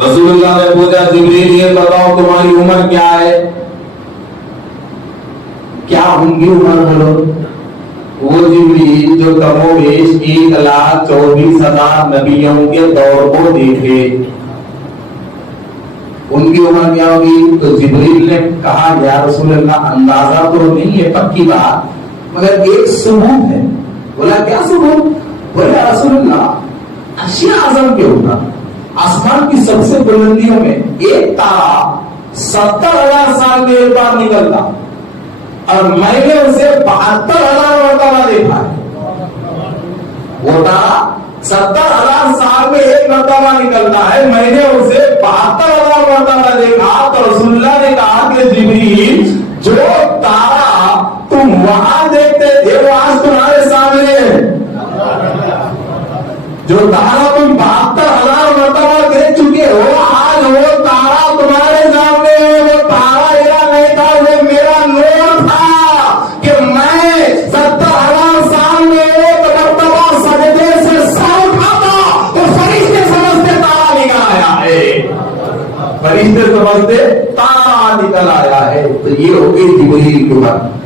رسول اللہ نے پوچھا جبریل یہ بتاؤ تمہاری عمر کیا ہے؟ کیا ان کی عمر بولو؟ وہ جبریل جو کم و بیش 1,24,000 نبیوں کے دور کو دیکھے ان کی عمر کیا ہوگی؟ تو جبریل نے کہا یا رسول اللہ اندازہ تو نہیں ہے پکی بات مگر ایک ثبوت ہے۔ بولا کیا ثبوت؟ بولا رسول اللہ عرش اعظم کے اوپر آسمان کی سب سے بلندیوں میں ایک تارا 70,000 سال میں ایک بار نکلتا اور میں نے اسے 72,000 مرتبہ دیکھا ہے۔ وہ تارا 70,000 سال میں ایک مرتبہ نکلتا ہے، میں نے اسے 72,000 مرتبہ دیکھا۔ تو رسول اللہ نے کہا کہ جبریل جو تارا تم وہاں دیکھتے تھے وہ آج تمہارے سامنے ہے، جو تارا تم 72,000 مرتبہ دیکھ چکے ہو آج وہ تارا تمہارے سامنے ہے۔ وہ تارا میرا نہیں تھا، وہ میرا نور تھا کہ میں 70,000 سال میں ایک مرتبہ سجدے سے سر اٹھاتا تو فرشتے سمجھتے تارا نکل آیا ہے، فرشتے سمجھتے تارا نکل آیا ہے۔ تو یہ ہو گئی جبریل کی بات۔